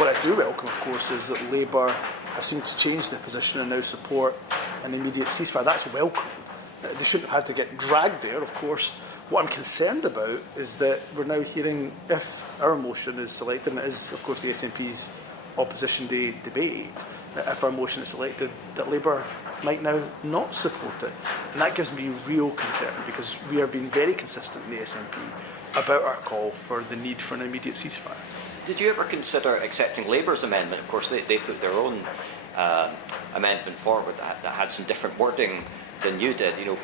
What I do welcome, of course, is that Labour have seemed to change their position and now support an immediate ceasefire. That's welcome. They shouldn't have had to get dragged there, of course. What I'm concerned about is that we're now hearing, if our motion is selected, and it is, of course, the SNP's Opposition Day debate, if our motion is selected, that Labour might now not support it. And that gives me real concern, because we are being very consistent in the SNP about our call for the need for an immediate ceasefire. Did you ever consider accepting Labour's amendment? Of course, they put their own amendment forward that had some different wording than you did. You know,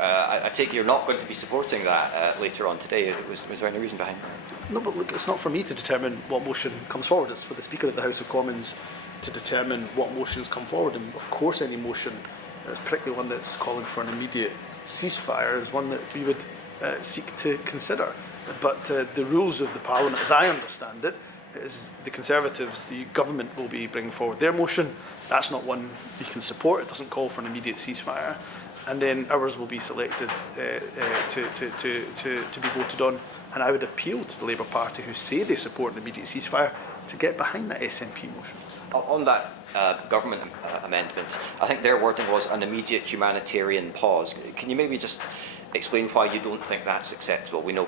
I take it you're not going to be supporting that later on today. Was there any reason behind that? No, but look, it's not for me to determine what motion comes forward. It's for the Speaker of the House of Commons to determine what motions come forward. And of course, any motion, particularly one that's calling for an immediate ceasefire, is one that we would seek to consider. But the rules of the Parliament, as I understand it, is the Conservatives, the government will be bringing forward their motion. That's not one you can support. It doesn't call for an immediate ceasefire. And then ours will be selected to be voted on. And I would appeal to the Labour Party, who say they support an immediate ceasefire, to get behind that SNP motion. On that government amendment, I think their wording was an immediate humanitarian pause. Can you maybe just explain why you don't think that's acceptable? We know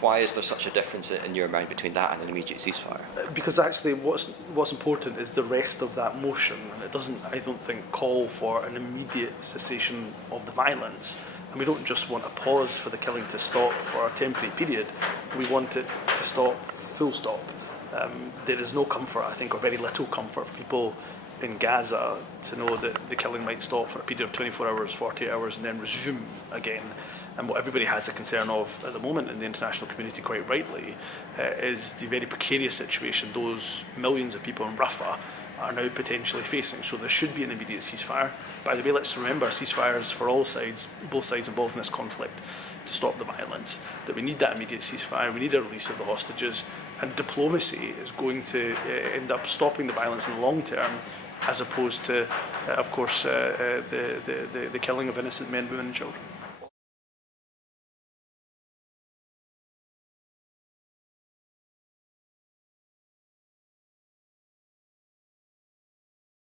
why is there such a difference in your mind between that and an immediate ceasefire? Because actually what's important is the rest of that motion, and it doesn't, I don't think, call for an immediate cessation of the violence. And we don't just want a pause for the killing to stop for a temporary period, we want it to stop full stop. There is no comfort, I think, or very little comfort for people in Gaza to know that the killing might stop for a period of 24 hours, 48 hours, and then resume again. And what everybody has a concern of at the moment in the international community, quite rightly, is the very precarious situation those millions of people in Rafah are now potentially facing. So there should be an immediate ceasefire. By the way, let's remember ceasefires for all sides, both sides involved in this conflict, to stop the violence. That we need that immediate ceasefire, we need a release of the hostages, and diplomacy is going to end up stopping the violence in the long term, as opposed to, of course, the killing of innocent men, women and children.